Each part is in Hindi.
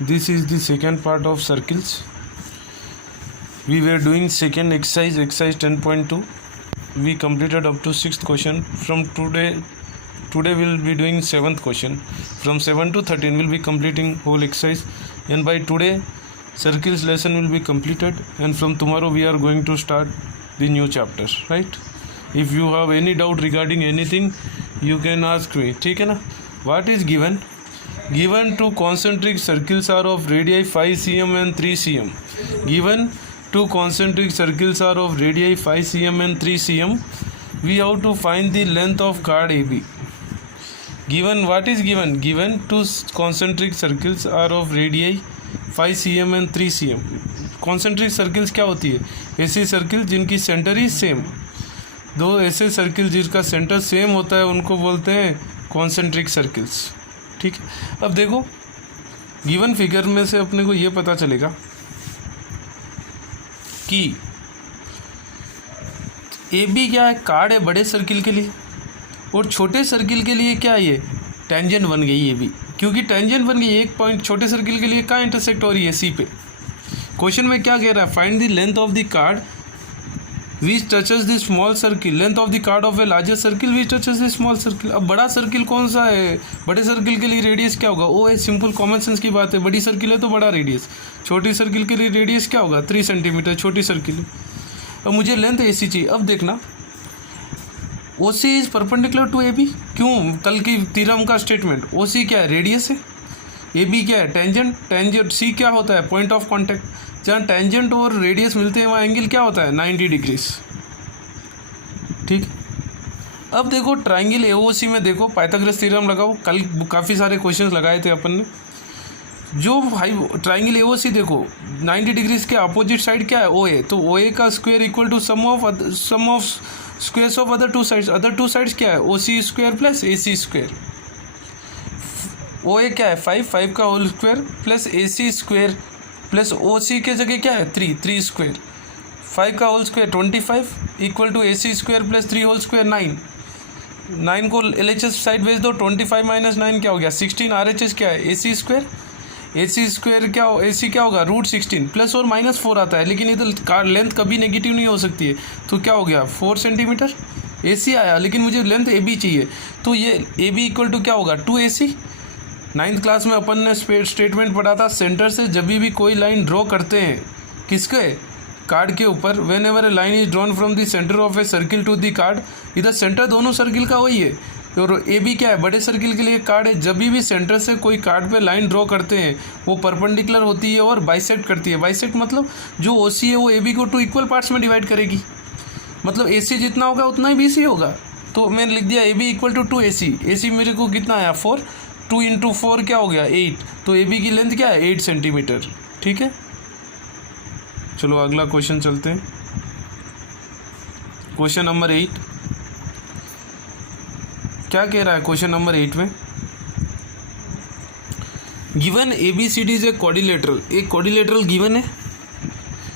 This is the second part of circles. We were doing second exercise 10.2. We completed up to 6th question. From today we will be doing 7th question. From 7 to 13 we will be completing whole exercise, and by today circles lesson will be completed, and from tomorrow we are going to start the new chapter, right? If you have any doubt regarding anything, you can ask me. ठीक है ना? What is given? Given two concentric circles are of radii 5 cm and 3 cm. Given two concentric circles are of radii 5 cm and 3 cm. We have to find the length of chord AB. Given what is given? Given two concentric circles are of radii 5 cm and 3 cm. Concentric circles क्या होती है? ऐसी सर्किल जिनकी सेंटर ही सेम. दो ऐसे सर्किल जिनका सेंटर सेम होता है उनको बोलते हैं कॉन्सेंट्रिक सर्किल्स. ठीक है. अब देखो गिवन फिगर में से अपने को ये पता चलेगा कि ए बी क्या है, कार्ड है बड़े सर्किल के लिए, और छोटे सर्किल के लिए क्या है, ये टेंजेंट बन गई ए बी. क्योंकि टेंजेंट बन गई, एक पॉइंट छोटे सर्किल के लिए कहाँ इंटरसेक्ट हो रही है, सी पे. क्वेश्चन में क्या कह रहा है, find the length of the card which touches the small circle, length of the card of a larger circle which touches the small circle. अब बड़ा सर्किल कौन सा है, बड़े सर्किल के लिए रेडियस क्या होगा, ओ है, सिंपल कॉमन सेंस की बात है. बड़ी सर्किल है तो बड़ा रेडियस, छोटी सर्किल के लिए रेडियस क्या होगा, 3 सेंटीमीटर, छोटी सर्किल है. अब मुझे लेंथ ए सी चाहिए. अब देखना O C is perpendicular to A B. क्यों, कल की थ्योरम का स्टेटमेंट, ओ सी क्या है, रेडियस है, ए बी क्या है, टेंजेंट. टेंजेंट सी क्या होता है, पॉइंट ऑफ कॉन्टैक्ट. जहाँ टेंजेंट और रेडियस मिलते हैं वहाँ एंगल क्या होता है, 90 डिग्रीज. ठीक. अब देखो ट्राइंगल एओसी में देखो पाइथागोरस थ्योरम लगाओ. कल काफ़ी सारे क्वेश्चंस लगाए थे अपन ने. जो भाई ट्राइंगल एओसी देखो 90 डिग्रीज के अपोजिट साइड क्या है, ओ ए. तो ओ ए का square equal to sum of squares of other two sides. Other two sides क्या है, O C square plus A C square. O A क्या है, 5 का whole square plus A C square plus O C के जगह क्या है, 3 स्क्वायर. 5 का whole square 25 equal to A C square plus 3 whole square 9 को एल एच एस साइड भेज दो. 25 माइनस 9 क्या हो गया, 16. आर एच एस क्या है, ए सी स्क्वायर. ए सी स्क्वायर क्या हो, ए सी क्या होगा, √16. प्लस और माइनस 4 आता है, लेकिन इधर लेंथ कभी नेगेटिव नहीं हो सकती है. तो क्या हो गया, 4 सेंटीमीटर ए सी आया, लेकिन मुझे लेंथ ए बी चाहिए. तो ये ए बी इक्वल टू क्या होगा, 2 ए सी. 9th क्लास में अपन ने स्टेटमेंट पढ़ा था, सेंटर से जब भी कोई लाइन ड्रॉ करते हैं किसके, कार्ड के ऊपर, whenever a line is drawn from the centre of a circle to the card. इधर सेंटर दोनों सर्किल का वही है, और ए बी क्या है, बड़े सर्किल के लिए कार्ड है. जब भी सेंटर से कोई कार्ड पे लाइन ड्रॉ करते हैं वो परपेंडिकुलर होती है और बाइसेक्ट करती है. बाइसेक्ट मतलब जो ओ सी है वो ए बी को 2 इक्वल पार्ट्स में डिवाइड करेगी. मतलब ए सी जितना होगा उतना ही बी सी होगा. तो मैंने लिख दिया ए बी इक्वल टू 2 ए सी. ए सी मेरे को कितना आया, 4. 2 इंटू 4 क्या हो गया, 8. तो ए बी की लेंथ क्या है, 8 सेंटीमीटर. ठीक है. चलो अगला क्वेश्चन चलते हैं. क्वेश्चन नंबर 8 क्या कह रहा है, क्वेश्चन नंबर 8 में given A B C D is a quadrilateral. एक क्वाड्रिलेटरल गिवन है.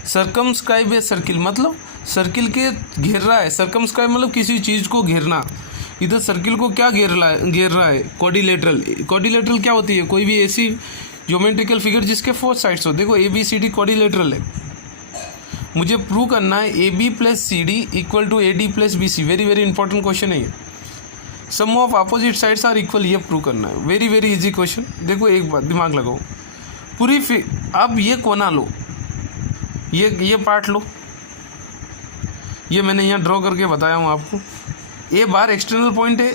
सर्कमस्क्राइब ए सर्किल, मतलब सर्किल के घेर रहा है. सर्कमस्क्राइब मतलब किसी चीज़ को घेरना. इधर सर्किल को क्या घेर रहा है, क्वाड्रिलेटरल. क्वाड्रिलेटरल क्या होती है, कोई भी ऐसी ज्योमेट्रिकल फिगर जिसके 4 साइड्स हो. देखो A B C D quadrilateral है. मुझे प्रूव करना है A B plus C D equal to A D plus B C. Very very important question है ये. Sum of opposite sides are equal, ये प्रूव करना है. Very very easy question. देखो एक बात दिमाग लगाओ, पूरी अब ये कोना लो, ये पार्ट लो, ये मैंने यहाँ ड्रॉ करके बताया हूँ आपको. ए बार एक्सटर्नल पॉइंट है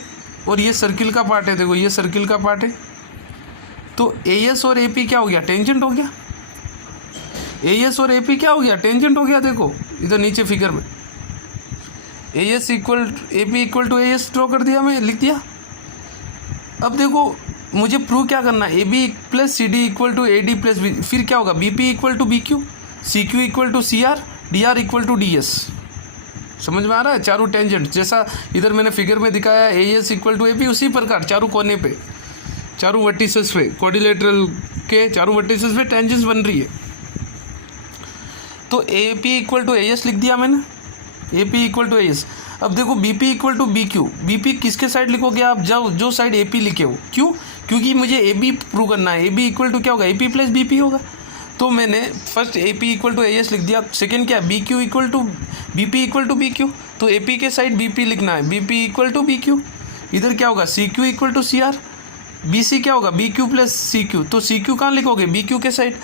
और ये सर्किल का पार्ट है. देखो ये सर्किल का पार्ट है. तो ए एस और ए पी क्या हो गया, टेंजेंट हो गया. ए एस और ए पी क्या हो गया, टेंजेंट हो गया. देखो इधर नीचे फिगर में A S equal A P equal to A S draw कर दिया, मैं लिख दिया. अब देखो मुझे प्रूव क्या करना है, A B plus C D equal to A D plus B. फिर क्या होगा, B P equal to B Q, C Q equal to C R, D R equal to D S. समझ में आ रहा है, चारों टेंजेंट जैसा इधर मैंने फिगर में दिखाया, A S equal to A P, उसी प्रकार चारों कोने पे, चारों वर्टिसेस पे, क्वाड्रिलेटरल के चारों वर्टिसेस पे टेंजेंट्स बन रही है. तो A P equal to A S लिख दिया मैंने, A P equal to A S. अब देखो B P equal to B Q. B P किसके साइड लिखोगे आप, जो साइड ए पी लिखे हो. क्यों, क्योंकि मुझे ए बी प्रूव करना है। ए बी इक्वल टू क्या होगा, A P plus B P होगा। तो मैंने first A P equal to A S लिख दिया। सेकेंड क्या है, B Q equal to B P equal to B Q. तो ए पी के साइड बी पी लिखना है, B P equal to B Q. इधर क्या होगा, C Q equal to C R. B C क्या होगा, B Q plus C Q. तो सी क्यू कहाँ लिखोगे, बी क्यू के साइड।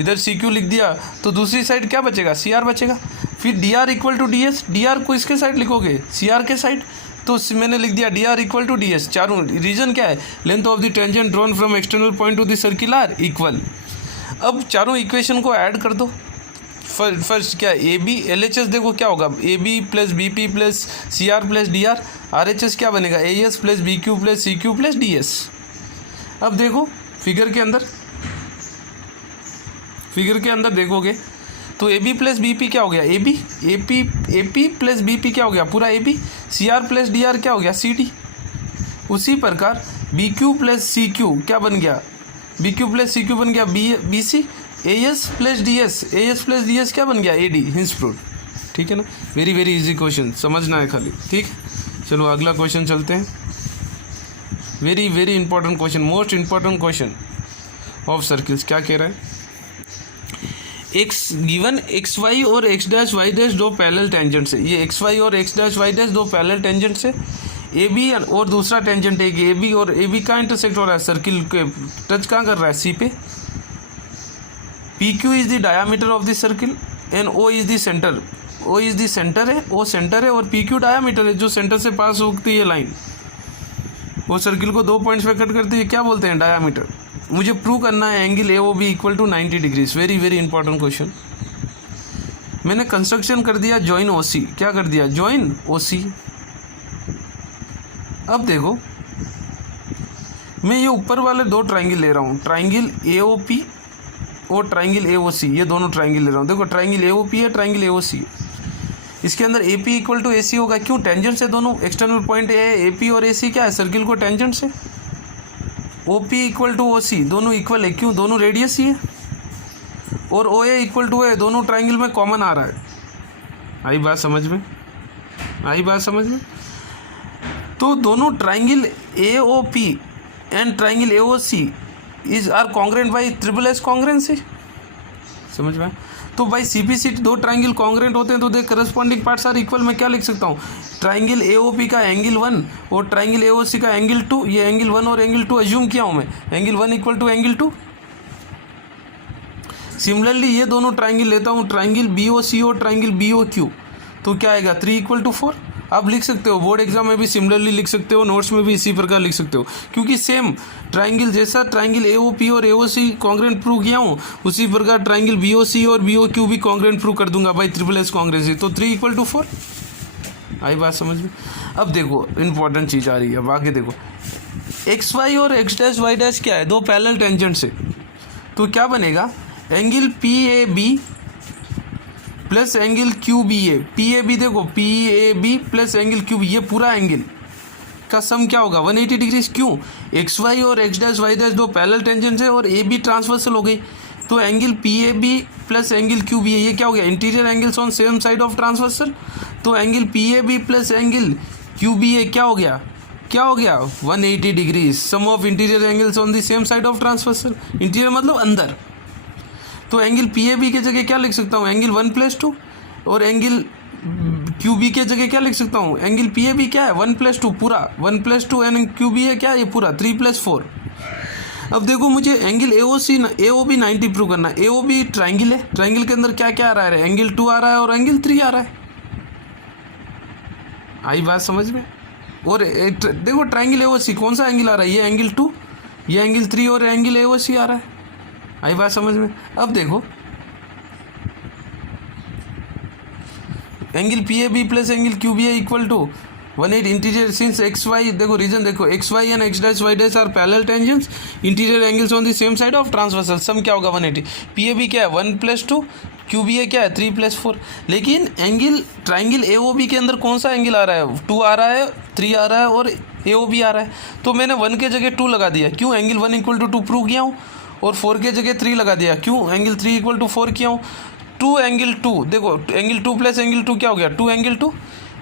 इधर सी क्यू लिख दिया तो दूसरी साइड क्या बचेगा, सी आर बचेगा। फिर D R equal to D S. D R को इसके साइड लिखोगे, सी आर के साइड। तो मैंने लिख दिया D R equal to D S. चारों रीजन क्या है, length of the tangent drawn from external point to the circle are equal. अब चारों इक्वेशन को ऐड कर दो। फर्स्ट क्या, A B L H S देखो क्या होगा, A B plus B P plus C R plus D R. R H S क्या बनेगा, A S plus B Q plus C Q plus D S. अब देखो फिगर के अंदर देखोगे तो A B plus B P क्या हो गया, A B. A P plus B P क्या हो गया, पूरा A B. C R plus D R क्या हो गया, सी डी। उसी प्रकार B Q plus C Q क्या बन गया, B Q plus C Q बन गया B C. A S plus D S क्या बन गया, ए डी। हिंस प्रूफ, ठीक है ना। वेरी वेरी इजी क्वेश्चन, समझना है खाली, ठीक। चलो अगला क्वेश्चन चलते हैं। Very very important question, most important question of circles. क्या कह रहा है, एक्स गिवन एक्स वाई और एक्स डैश वाई डैश दो पैरेलल टेंजेंट है। ये एक्स वाई और एक्स डैश वाई डैश दो पैरेलल टेंजेंट है। ए बी और दूसरा टेंजेंट है कि ए बी और ए बी कहाँ इंटरसेक्ट हो रहा है, सर्किल के टच कहाँ कर रहा है, सी पे। P Q is the diameter of the circle and O is the centre. O is the centre है, ओ सेंटर है और पी क्यू डायामीटर है, जो सेंटर से पास होती है लाइन। वो सर्किल को 2 पॉइंट्स पे कट करती है, क्या बोलते हैं, डायामीटर। मुझे प्रूव करना है angle A O B equal to 90 degrees. Very very important question. मैंने कंस्ट्रक्शन कर दिया जॉइन ओ सी। क्या कर दिया, जॉइन ओ सी। अब देखो मैं ये ऊपर वाले दो ट्राइंगल ले रहा हूँ, ट्राइंगल ए ओ पी और ट्राइंगल ए ओ सी। ये दोनों ट्राइंगल ले रहा हूँ। देखो ट्राइंगल ए ओ पी है, ट्राइंगल ए ओ सी है। इसके अंदर ए पी इक्वल टू ए सी होगा, क्यों, टेंजेंट से दोनों एक्सटर्नल पॉइंट ए पी और ए सी क्या है, सर्किल को टेंजेंट से। O P equal to O C, दोनों इक्वल है, क्यों, दोनों रेडियस ही है। और ओ ए इक्वल टू ए, दोनों ट्राइंगल में कॉमन आ रहा है। आई बात समझ में। तो दोनों triangle A O P and triangle A O C is are congruent by triple S congruency. समझ में। तो भाई सी पी सी दो ट्राइंगल कॉन्ग्रेंट होते हैं तो देख करस्पॉन्डिंग पार्ट्स आर इक्वल। मैं क्या लिख सकता हूँ, ट्राइंगल ए ओ पी का एंगल 1 और ट्राइंगल ए ओ सी का एंगल 2। ये एंगल 1 और एंगल 2 एज्यूम किया हूँ मैं, angle 1 equal to angle 2। Similarly ये दोनों ट्राइंगल लेता हूँ, ट्राइंगल बी ओ सी और ट्राइंगल बी ओ क्यू। तो क्या आएगा, 3 इक्वल टू 4। आप लिख सकते हो, बोर्ड एग्जाम में भी सिमिलरली लिख सकते हो, नोट्स में भी इसी प्रकार लिख सकते हो, क्योंकि सेम ट्राइंगल जैसा ट्राइंगल ए ओ पी और ए ओ सी कॉन्ग्रेंट प्रूव किया हूँ, उसी प्रकार ट्राइंगल बी ओ सी और बी ओ क्यू भी कॉन्ग्रेंट प्रूव कर दूंगा भाई ट्रिपल एस कॉन्ग्रेंसी। तो 3 इक्वल टू 4। आई बात समझ में। अब देखो इंपॉर्टेंट चीज़ आ रही है, अब आगे देखो। एक्स वाई और एक्स डैश वाई डैश क्या है, दो पैरेलल टेंजेंट से। तो क्या बनेगा, angle P A B plus angle Q B A. P A B देखो, P A B plus angle Q B, ये पूरा एंगल का सम क्या होगा, 180 डिग्रीज। क्यों, एक्स वाई और एक्स डैश वाई डैश दो पैरेलल टेंजेंट है और ए बी ट्रांसवर्सल हो गई। तो angle P A B plus angle Q B A, ये क्या हो गया, interior angles on same side of transversal. तो angle P A B plus angle Q B A क्या हो गया, 180 degrees. Sum of interior angles on the same side of transversal. Interior मतलब अंदर। तो एंगल पी ए बी के जगह क्या लिख सकता हूँ, एंगल 1+2। और एंगल क्यू बी के जगह क्या लिख सकता हूँ, एंगल पी ए बी क्या है, 1+2 पूरा, 1+2 एंड क्यू बी है क्या, ये पूरा 3+4। अब देखो मुझे angle A O B 90 prove करना है। ए ओ बी ट्राइंगल है, ट्राइंगल के अंदर क्या क्या आ रहा है, एंगल 2 आ रहा है और एंगल 3 आ रहा है। आई बात समझ में। और देखो ट्राइंगल ए ओ सी कौन सा एंगल आ रहा है, ये एंगल 2, ये एंगल 3 और एंगल ए ओ सी आ रहा है। आई बात समझ में। अब देखो angle P A B plus angle Q B A equal to 180 interior since X Y. देखो रीजन देखो, X Y and X dash Y dash are parallel tangents, interior angles on the same side of transversal. Sum क्या होगा 180। पी ए बी क्या है 1+2, क्यू बी ए क्या है 3+4। लेकिन angle triangle A O B के अंदर कौन सा एंगल आ रहा है, 2 आ रहा है, 3 आ रहा है और ए ओ बी आ रहा है। तो मैंने 1 के जगह 2 लगा दिया, क्यों, एंगल 1 इक्वल टू 2 प्रूव किया हूँ। और 4 के जगह 3 लगा दिया, क्यों, एंगल 3 इक्वल टू 4 किया हूँ। 2 एंगल 2 देखो, एंगल 2 प्लस एंगल 2 क्या हो गया, 2 एंगल 2।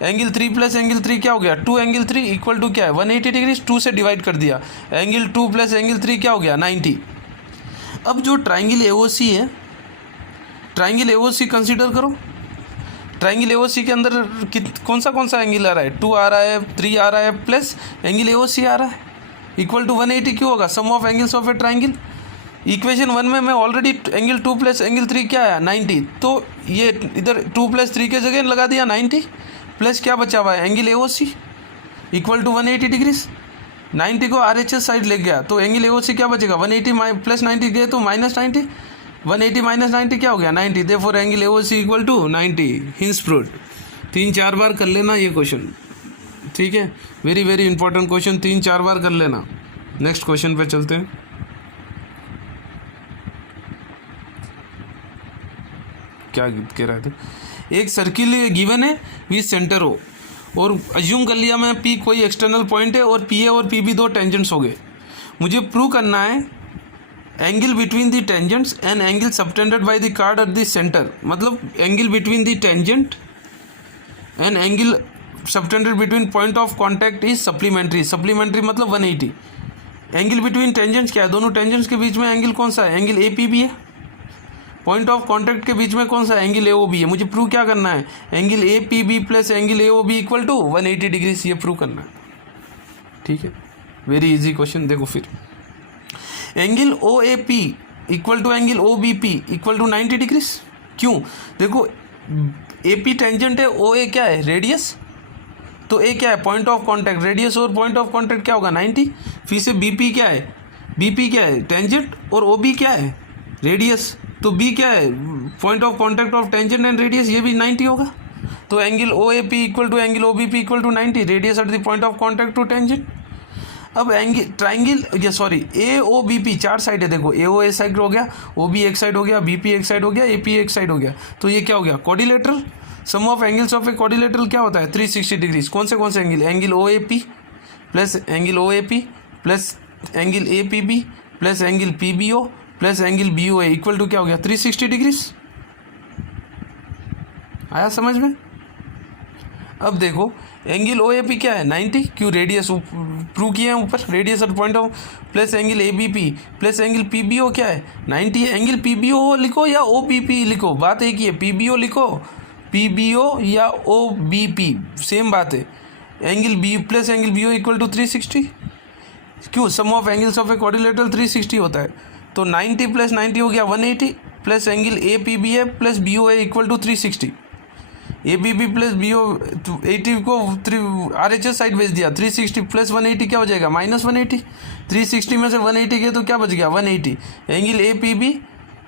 एंगल 3 प्लस एंगल 3 क्या हो गया 2 एंगल 3 इक्वल टू क्या है 180 डिग्री, 2 से डिवाइड कर दिया, एंगल 2 प्लस एंगल 3 क्या हो गया 90। अब जो ट्राइंगल एओसी है, ट्राइंगल एओसी कंसीडर करो। ट्राइंगल एओसी के अंदर कौन सा एंगल आ रहा है 2 आ रहा है 3 आ रहा है प्लस एंगल एओसी आ रहा है इक्वल टू 180 क्यों होगा sum of angles of a triangle. Equation 1 में मैं ऑलरेडी एंगल 2 प्लस एंगल 3 क्या है 90, तो ये इधर 2 प्लस 3 के जगह लगा दिया 90 प्लस क्या बचा हुआ है angle A O C equal to 180 degrees. 90 को RHS साइड ले गया तो एंगल एओसी क्या बचेगा 180 प्लस 90 गए तो माइनस 90, 180 माइनस 90 क्या हो गया 90, therefore angle A O C equal to 90। Hence proved. 3-4 बार कर लेना ये क्वेश्चन, ठीक है, वेरी वेरी इंपॉर्टेंट क्वेश्चन, 3-4 बार कर लेना। नेक्स्ट क्वेश्चन पे चलते हैं। क्या कह रहे थे, एक सर्किल गिवन है विद सेंटर हो और अज्यूम कर लिया मैं पी कोई एक्सटर्नल पॉइंट है और पी ए और पी बी दो टेंजेंट्स हो गए। मुझे प्रूव करना है angle between the tangents and angle subtended by the chord at the centre, मतलब angle between the tangent and angle subtended between point of contact is supplementary. Supplementary मतलब 180। एंगल बिटवीन टेंजेंट्स क्या है, दोनों टेंजेंट्स के बीच में एंगल कौन सा है एंगल ए पी बी है। पॉइंट ऑफ कॉन्टैक्ट के बीच में कौन सा एंगल ए ओ बी है। मुझे प्रूव क्या करना है angle A P B plus angle A O B equal to 180 degrees, ये प्रूव करना है, ठीक है, वेरी इजी क्वेश्चन। देखो फिर angle O A P equal to angle O B P equal to 90 degrees. क्यों, देखो ए पी टेंजेंट है, ओ ए क्या है रेडियस, तो ए क्या है पॉइंट ऑफ कॉन्टैक्ट, रेडियस और पॉइंट ऑफ कॉन्टैक्ट क्या होगा 90। फिर से बी पी क्या है, बी पी क्या है टेंजेंट और ओ बी क्या है रेडियस, तो बी क्या है point of contact of tangent and radius, ये भी 90 होगा। तो angle O A P equal to angle O B P equal to 90, radius at the point of contact to tangent. अब एंगल ट्राइंगल ये sorry A O B P 4 side है, देखो ए ओ ए साइड हो गया, ओ बी एक साइड हो गया, बी पी एक साइड हो गया, ए पी एक साइड हो गया, तो ये क्या हो गया quadrilateral. Sum of angles of a quadrilateral क्या होता है 360 डिग्रीज। कौन से angle, angle O A P plus angle O A P plus angle A P B plus angle P B O plus angle B O A equal to क्या हो गया 360 डिग्रीज। आया समझ में। अब देखो एंगल ओ ए पी क्या है 90, क्यों रेडियस प्रूव किए हैं ऊपर, radius at point of, plus angle A B P plus angle P B O क्या है 90 है। एंगल पी बी ओ लिखो या ओ बी पी लिखो, बात एक ही है, पी बी ओ लिखो, पी बी ओ या ओ बी पी सेम बात है। Angle B plus angle B O equal to 360, क्यों sum of angles of a quadrilateral 360 होता है, तो 90 प्लस 90 हो गया 180 plus angle A P B A plus B O A equal to 360। A B B plus B O 80 को RHS साइड भेज दिया, 360 प्लस 180 क्या हो जाएगा -180। 360 में से 180 गए तो क्या बच गया 180। Angle A P B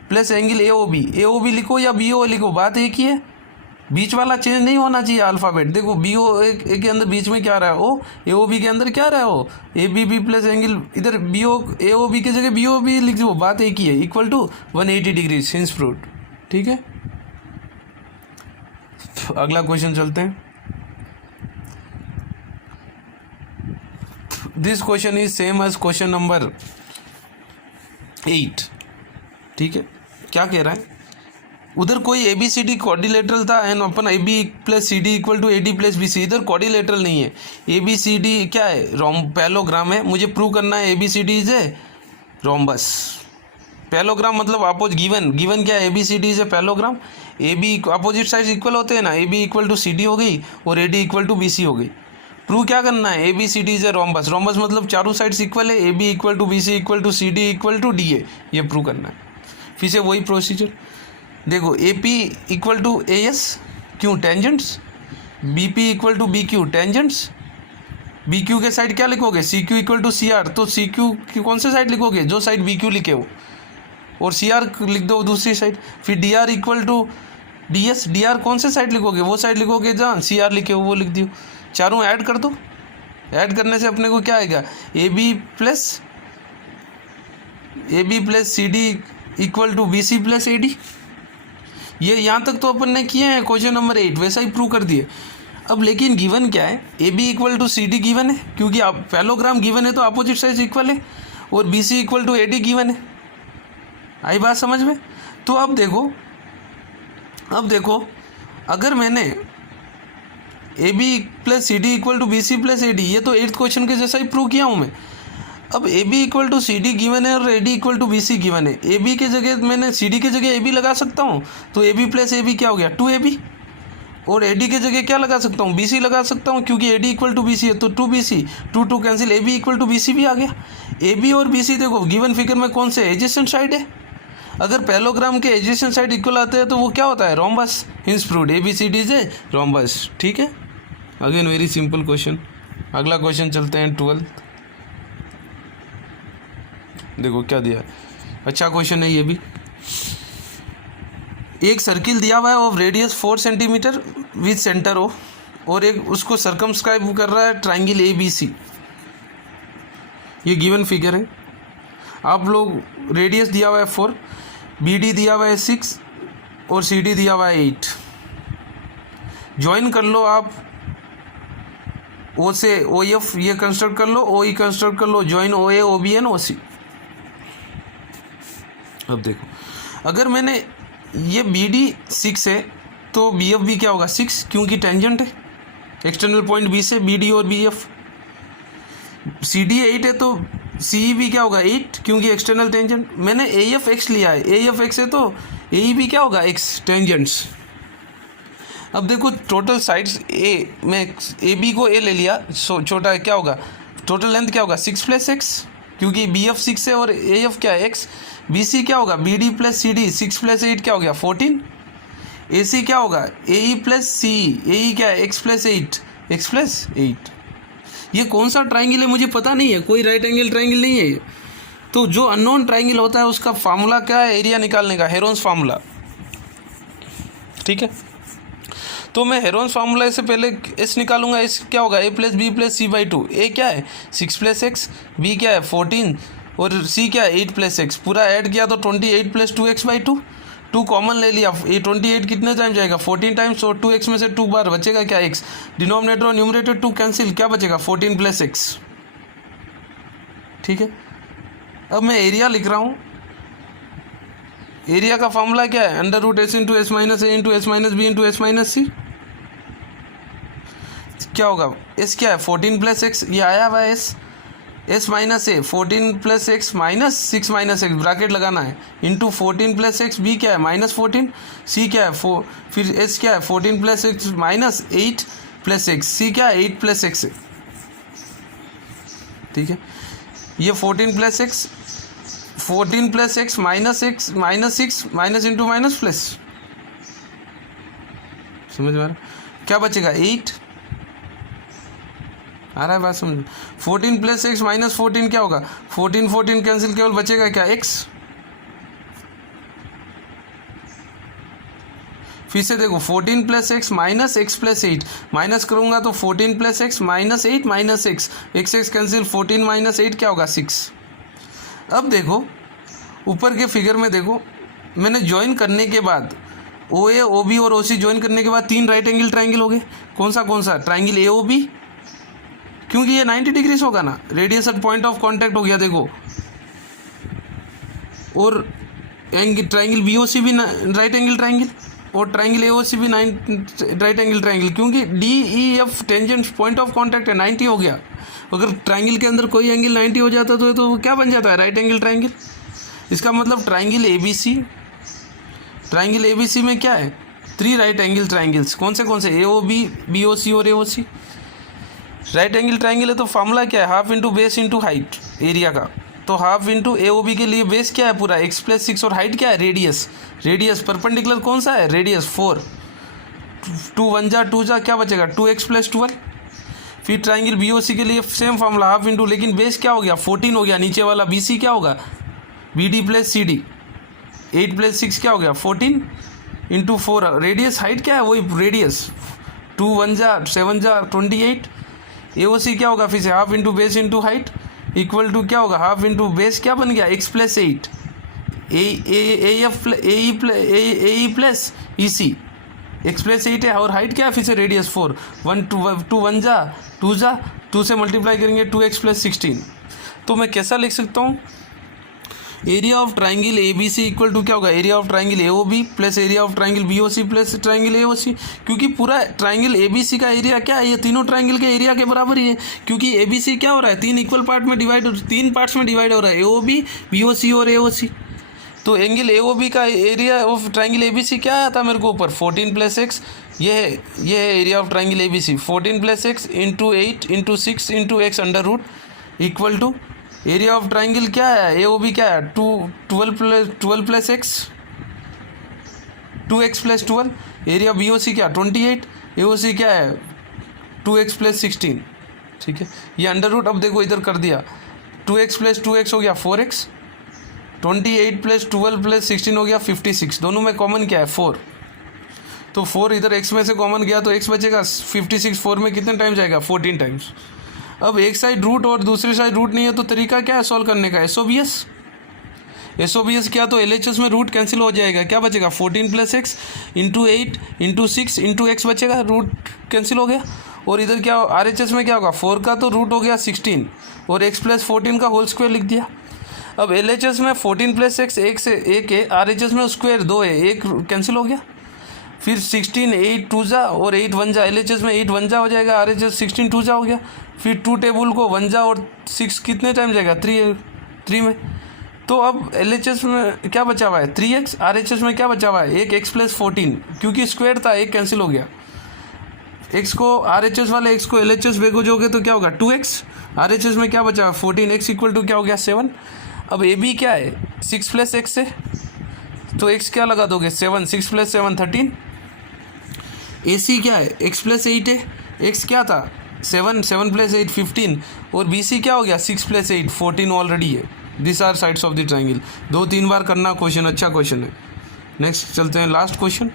plus angle A O B लिखो या बी ओ लिखो, बात एक ही है, बीच वाला चेंज नहीं होना चाहिए अल्फ़ाबेट। देखो बी ओ ए के अंदर बीच में क्या रहा है ओ, ए ओ बी के अंदर क्या रहा है O, A B B plus angle इधर B O A O B की जगह बी ओ बी लिख दो, बात एक ही है, equal to 180 degree. Hence proved, ठीक है। अगला क्वेश्चन चलते हैं। This question is same as question number 8, ठीक है। क्या कह रहा है, उधर कोई A B C D quadrilateral था एंड अपन A B plus C D equal to A D plus B C. इधर क्वाड्रिलेटरल नहीं है, ए बी सी डी क्या है पैलोग्राम है। मुझे प्रूव करना है A B C D is a rhombus. Parallelogram मतलब अपोज गिवन क्या है A B C D is a parallelogram. A B opposite side equal होते हैं ना, A B equal to C D हो गई और A D equal to B C हो गई। प्रूव क्या करना है A B C D is a rhombus. Rhombus मतलब चारों साइड्स इक्वल है, A B equal to B C equal to C D equal to D A, ये प्रूव करना है। फिर से वही प्रोसीजर, देखो A P equal to A S, क्यों tangents, B P equal to B Q tangents, B Q के साइड क्या लिखोगे C Q equal to C R, तो सी क्यू की कौन से साइड लिखोगे जो साइड बी क्यू लिखे हो, और सी आर लिख दो दूसरी साइड। फिर D R equal to D S, D R कौन से साइड लिखोगे वो साइड लिखोगे जहाँ सी आर लिखे हो वो लिख दियो। चारों ऐड कर दो, ऐड करने से अपने को क्या आएगा A B plus C D equal to B C plus A D. ये यहाँ तक तो अपन ने किए हैं क्वेश्चन नंबर 8, वैसा ही प्रूव कर दिए। अब लेकिन गिवन क्या है, A B equal to C D given है, क्योंकि आप पैलोग्राम गिवन है तो अपोजिट साइड इक्वल है, और B C equal to A D given है। आई बात समझ में। तो अब देखो अगर मैंने A B plus C D equal to B C plus A D, ये तो 8th क्वेश्चन के जैसा ही प्रूव किया हूँ मैं। अब A B equal to C D given है और A D equal to B C given है। ए बी के जगह मैंने सी डी के जगह ए बी लगा सकता हूँ, तो A B plus A B क्या हो गया 2ab, और ए डी के जगह क्या लगा सकता हूँ, बी सी लगा सकता हूँ, क्योंकि A D equal to B C है तो 2bc, 2 cancel, A B equal to B C भी आ गया। ए बी और बी सी देखो गिवन फिगर में कौन से एडजेसेंट साइड है, अगर पैरेललोग्राम के एडजेसेंट साइड इक्वल आते हैं तो वो क्या होता है, rhombus. Hence proved, A B C D is a rhombus. ठीक है, अगेन वेरी सिंपल क्वेश्चन। अगला क्वेश्चन चलते हैं 12th। देखो क्या दिया है, अच्छा क्वेश्चन है ये भी। एक सर्किल दिया हुआ है of radius 4 centimetre with centre O, और एक उसको सर्कमस्क्राइब कर रहा है ट्राइंगल ए बी सी। ये गिवन फिगर है। आप लोग रेडियस दिया हुआ है 4, बी डी दिया हुआ है 6 और सी डी दिया हुआ है 8। ज्वाइन कर लो आप ओ से ओ एफ ये कंस्ट्रक्ट कर लो, ओ ई कंस्ट्रक्ट कर लो, join O A O B N O सी। अब देखो अगर मैंने ये बी डी 6 है तो बी एफ भी क्या होगा 6, क्योंकि टेंजेंट है एक्सटर्नल पॉइंट बी से बी डी और बी एफ। सी डी 8 है तो सी ई भी क्या होगा 8, क्योंकि एक्सटर्नल टेंजेंट। मैंने ए एफ एक्स लिया है, ए एफ एक्स है तो ए ई भी क्या होगा एक्स, टेंजेंट्स। अब देखो टोटल साइड्स ए, मैं ए बी को ए ले लिया, सो छोटा है क्या होगा, टोटल लेंथ क्या होगा 6 + x, क्योंकि बी एफ 6 है और ए एफ क्या है x। बी सी क्या होगा B D plus C D, 6 + 8 क्या हो गया 14। ए सी क्या होगा ए ई प्लस सी, ए ई क्या है x + 8, x + 8। ये कौन सा ट्राइंगल है मुझे पता नहीं है, कोई राइट एंगल ट्राइंगल नहीं है ये। तो जो अननोन ट्राइंगल होता है उसका फार्मूला क्या है, एरिया निकालने का, हेरोन्स फार्मूला। ठीक है, तो मैं हेरोन्स फार्मूला से पहले एस निकालूंगा। एस क्या होगा a + b + c/2। ए क्या है 6 + x, बी क्या है 14 और सी क्या है 8 + x। पूरा ऐड किया तो 28 + 2x/2। 2 कॉमन ले लिया, ये 28 कितने टाइम जाएगा 14 टाइम्स, और 2x में से 2 बार बचेगा क्या x। डिनोमिनेटर और न्यूमरेटर 2 कैंसिल, क्या बचेगा 14 + x। ठीक है, अब मैं एरिया लिख रहा हूँ। एरिया का फॉर्मूला क्या है, √s × s - a × s - b × s - c। क्या होगा s क्या है 14 + x, ये आया हुआ है s - a 14 + x - 6 - x bracket लगाना है, इंटू 14 + x, b क्या है -14, c क्या है 4, फिर s क्या है 14 + x - 8 + x, c क्या है 8 + x है। ठीक है, ये 14 + x -6 इंटू माइनस प्लस, समझ में आ रहा, क्या बचेगा 8 आ रहा है बात समझ। 14 + x - 14 क्या होगा 14 कैंसिल, केवल बचेगा क्या x। फिर से देखो 14 + x - x + 8, माइनस करूंगा तो 14 + x -8 - x कैंसिल, 14 - 8 क्या होगा 6। अब देखो ऊपर के फिगर में देखो, मैंने ज्वाइन करने के बाद ओ ए ओ बी और ओ सी ज्वाइन करने के बाद 3 राइट एंगल ट्राइंगल हो गए। कौन सा ट्राइंगल ए ओ बी, क्योंकि ये 90 डिग्रीज होगा ना, radius at point of contact हो गया देखो। और ट्राइंगल बी ओ सी भी राइट एंगल ट्राइंगल, और ट्राइंगल ए ओ सी भी राइट एंगल ट्राइंगल, क्योंकि D E F tangent point of contact है 90 हो गया। अगर ट्राइंगल के अंदर कोई एंगल 90 हो जाता तो वो क्या बन जाता है राइट एंगल ट्राइंगल। इसका मतलब ट्राइंगल ए बी सी में क्या है 3 राइट एंगल ट्राइंगल्स। कौन से ए ओ बी, बी ओ सी और ए ओ सी राइट एंगल ट्राइंगल है। तो फार्मूला क्या है, half into base into height area का। तो हाफ इंटू ए ओ बी के लिए बेस क्या है पूरा x + 6 और हाइट क्या है रेडियस परपेंडिकुलर कौन सा है रेडियस 4। 2 1 जा 2 जा क्या बचेगा 2x + 12। फिर ट्राइंगल बी ओ सी के लिए सेम फार्मूला हाफ इंटू, लेकिन बेस क्या हो गया 14 हो गया, नीचे वाला बी सी क्या होगा बी डी + सी डी, 8 + 6 क्या हो गया 14 इंटू 4। रेडियस हाइट क्या है वही रेडियस, 2 1 जा 7 जा 28। ए ओ सी क्या होगा फिर से half into base into height equal to क्या होगा हाफ इंटू बेस क्या बन गया x + 8 ए ई प्लस ई सी x + 8 है, और हाइट क्या है फिर से रेडियस 4। 2 1 जा 2 से मल्टीप्लाई करेंगे 2x + 16। तो मैं कैसा लिख सकता हूँ, area of triangle A B C equal to क्या होगा, area of triangle A O B plus area of triangle B O C plus triangle A O C, क्योंकि पूरा ट्राइंगल ए बी सी का एरिया क्या है, ये तीनों ट्राइंगल के एरिया के बराबर ही है, क्योंकि ए बी सी क्या हो रहा है, तीन इक्वल पार्ट में डिवाइड, तीन पार्ट्स में डिवाइड हो रहा है, A O B, B O सी और ए ओ सी। तो एंगल ए ओ बी का area of triangle A B C क्या आया था मेरे को ऊपर, 14 + x, ये है area of triangle A B C, 14 + x into 8 into 6 into x under root equal to area of triangle क्या है, ए ओ बी क्या है, 12 + x, 2x + 12, area B O C क्या 28, ए ओ सी क्या है 2x + 16, ठीक है, ये अंडर रूट। अब देखो इधर कर दिया, 2x + 2x हो गया 4x, 28 + 12 + 16 हो गया 56, दोनों में कॉमन क्या है 4, तो 4 इधर x में से कॉमन गया तो x बचेगा 56, 4 में कितने टाइम्स जाएगा 14 टाइम्स। अब एक साइड रूट और दूसरी साइड रूट नहीं है तो तरीका क्या है सॉल्व करने का, एसओबीएस क्या, तो एलएचएस में रूट कैंसिल हो जाएगा, क्या बचेगा 14 + x into 8 into 6 into x बचेगा, रूट कैंसिल हो गया। और इधर क्या आरएचएस में क्या होगा, 4 का तो रूट हो गया 16 और x + 14 का होल स्क्वायर लिख दिया। अब एलएचएस में 14 + x एक से एक है, आरएचएस में स्क्वायर 2 है, एक कैंसिल हो गया, फिर 16 8 2 जा और 8 1 जा, एलएचएस में 8 1 जा हो जाएगा, आरएचएस 16 2 जा हो गया, फिर 2 टेबल को 1 जा और 6 कितने टाइम जाएगा 3 में। तो अब एलएचएस में क्या बचा हुआ है 3x, आरएचएस में क्या बचा हुआ है एक x + 14, क्योंकि स्क्वायर था एक कैंसिल हो गया, x को आरएचएस वाले x को एलएचएस भेजोगे तो क्या होगा 2x, आरएचएस में क्या बचा 14, x इक्वल टू क्या हो गया 7। अब ए बी क्या है 6 + x है तो x क्या लगा दोगे 7, 6 + 7 13, ए सी क्या है x + 8 है, x क्या था 7 + 8 15, और बी सी क्या हो गया 6 + 8 14 ऑलरेडी है। This are sides of the triangle, 2-3 बार करना क्वेश्चन, अच्छा क्वेश्चन है। नेक्स्ट चलते हैं last question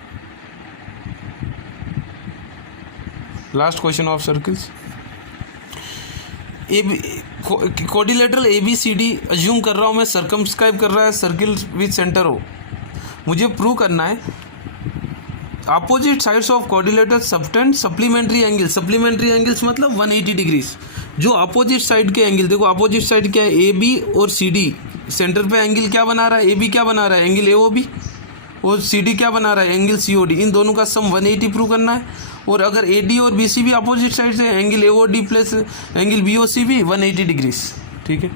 of circles. Coordinator A B C D assume कर रहा हूँ मैं, सर्कमस्क्राइब कर रहा है सर्किल विद सेंटर हो, मुझे प्रूव करना है opposite sides of coordinator subtend supplementary angles मतलब 180 डिग्रीज, जो अपोजिट साइड के एंगल, देखो अपोजिट साइड क्या है ए बी और सी डी, सेंटर पे एंगल क्या बना रहा है, ए बी क्या बना रहा है एंगल ए ओ बी, और सी डी क्या बना रहा है एंगल सी ओ डी, इन दोनों का सम 180 प्रूव करना है। और अगर ए डी और बी सी भी अपोजिट साइड से angle A O D plus angle B O C भी 180 डिग्रीज, ठीक है।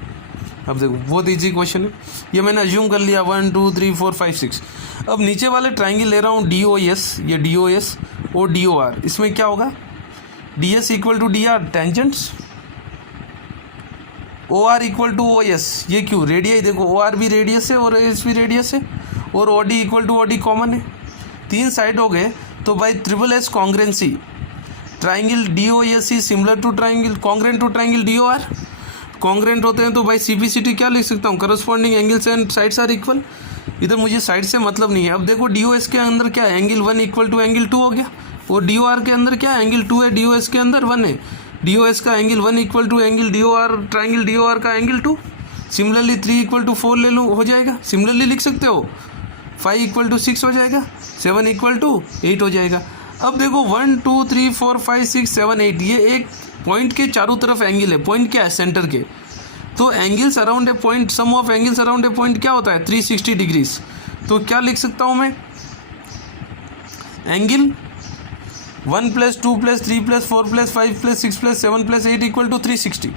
अब देखो बहुत ईजी क्वेश्चन है, ये मैंने अज्यूम कर लिया 1 2 3 4 5 6। अब नीचे वाले ट्राइंगल ले रहा हूँ डी ओ एस, ये डी ओ एस और डी ओ आर, इसमें क्या होगा D S equal to D R tangents, O R equal to O S, ये क्यों रेडियस, देखो ओ आर भी रेडियस है और एस भी रेडियस है, और O D equal to O D common है, 3 साइड हो गए। तो by triple S congruency triangle D O S is similar to triangle congruent to triangle D O R, congruent होते हैं तो by C B C T क्या लिख सकता हूँ corresponding angles and sides are equal, इधर मुझे साइड से मतलब नहीं है। अब देखो डी ओ एस के अंदर क्या है एंगल 1 इक्वल टू एंगल 2 हो गया, और डी ओ आर के अंदर क्या है एंगल 2 है, डी ओ एस के अंदर 1 है, डी ओ एस का angle 1 equal to angle D O R, triangle D O R का एंगल 2, सिमिलरली 3 इक्वल टू 4 ले लो हो जाएगा, सिमिलरली लिख सकते हो 5 इक्वल टू 6 हो जाएगा, 7 इक्वल टू 8 हो जाएगा। अब देखो 1 2 3 4 5 6 7 8, ये एक पॉइंट के चारों तरफ एंगल है, पॉइंट क्या है सेंटर के, तो angles around a point, sum of angles around a point क्या होता है 360 डिग्रीज। तो क्या लिख सकता हूँ मैं एंगल 1 + 2 + 3 + 4 + 5 + 6 + 7 + 8 इक्वल टू 360।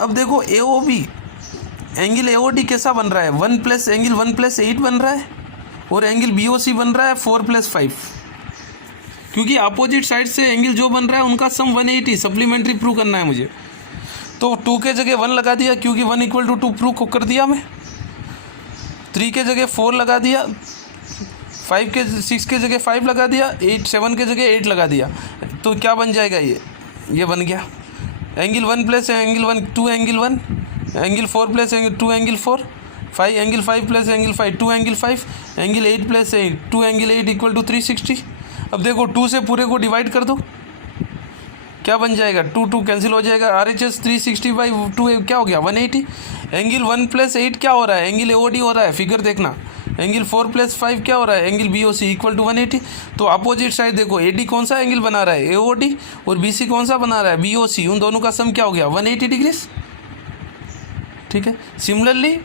अब देखो A O B angle A O D कैसा बन रहा है 1 + एंगल 1 + 8 बन रहा है, और एंगल बी ओ सी बन रहा है 4 + 5, क्योंकि अपोजिट साइड से एंगल जो बन रहा है उनका सम 180 सप्लीमेंट्री प्रूव करना है मुझे। तो 2 के जगह 1 लगा दिया, क्योंकि 1 इक्वल टू 2 प्रूव कर दिया मैं, 3 के जगह 4 लगा दिया, 6 के जगह 5 लगा दिया, 7 के जगह 8 लगा दिया, तो क्या बन जाएगा ये बन गया angle 1 + angle 1 2 angle 1, angle 4 + angle 2 angle 4, 5 angle 5 + angle 5 2 angle 5, angle 8 + 8 2 angle 8 equal to 360। अब देखो 2 से पूरे को डिवाइड कर दो, क्या बन जाएगा 2 2 कैंसिल हो जाएगा, आर एच एस 360/2 क्या हो गया 180। एंगल 1 + 8 क्या हो रहा है एंगल ए ओ डी हो रहा है, फिगर देखना, एंगल 4 + 5 क्या हो रहा है angle B O C equal to 180। तो अपोजिट साइड देखो ए डी कौन सा एंगल बना रहा है ए ओ डी, और बी सी कौन सा बना रहा है बी ओ सी, उन दोनों का सम क्या हो गया 180 डिग्रीज, ठीक है। सिमिलरली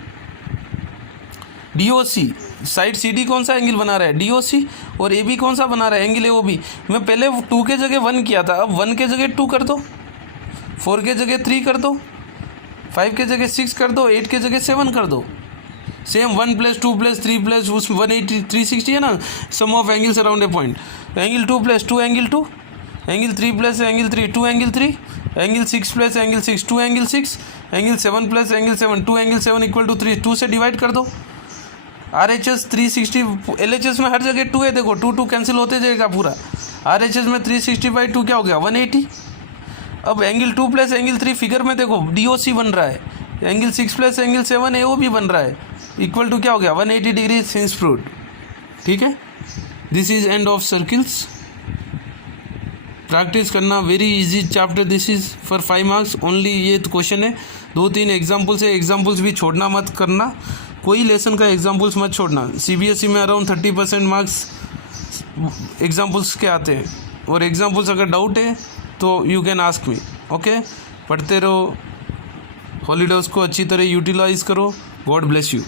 DOC, साइड CD कौन सा एंगल बना रहा है? DOC। और AB कौन सा बना रहा है? Angle AOB। मैं पहले 2 के जगह 1 किया था, अब 1 के जगह 2 कर दो, 4 के जगह 3 कर दो, 5 के जगह 6 कर दो, 8 के जगह 7 कर दो। सेम 1 + 2 + 3 + उस 180 360 है ना, sum of angles around a point. Angle 2 + 2 angle 2, angle 3 + angle 3 2 angle 3, angle 6 + angle 6 2 angle 6, angle 7 + angle 7 2 angle 7 = 3। 2 से डिवाइड कर दो। RHS 360, LHS में हर जगह 2 है, देखो 2 2 कैंसिल होते जाएगा पूरा। RHS में 360/2 क्या हो गया? 180। अब एंगल 2 + एंगल 3 फिगर में देखो DOC बन रहा है, एंगल 6 + एंगल 7 AOB बन रहा है, इक्वल टू क्या हो गया? 180 डिग्री सिंस प्रूव्ड। ठीक है, this is end of circles. Practice करना, very easy chapter, this is for 5 marks only. ये तो क्वेश्चन है, 2-3 एग्जाम्पल्स है, एग्जाम्पल्स भी छोड़ना मत करना, कोई लेसन का एग्जाम्पल्स मत छोड़ना। CBSE में अराउंड 30% मार्क्स एग्जाम्पल्स के आते हैं, और एग्जाम्पल्स अगर डाउट है तो you can ask me. Okay, पढ़ते रहो, हॉलीडेज़ को अच्छी तरह यूटिलाइज करो। God bless you.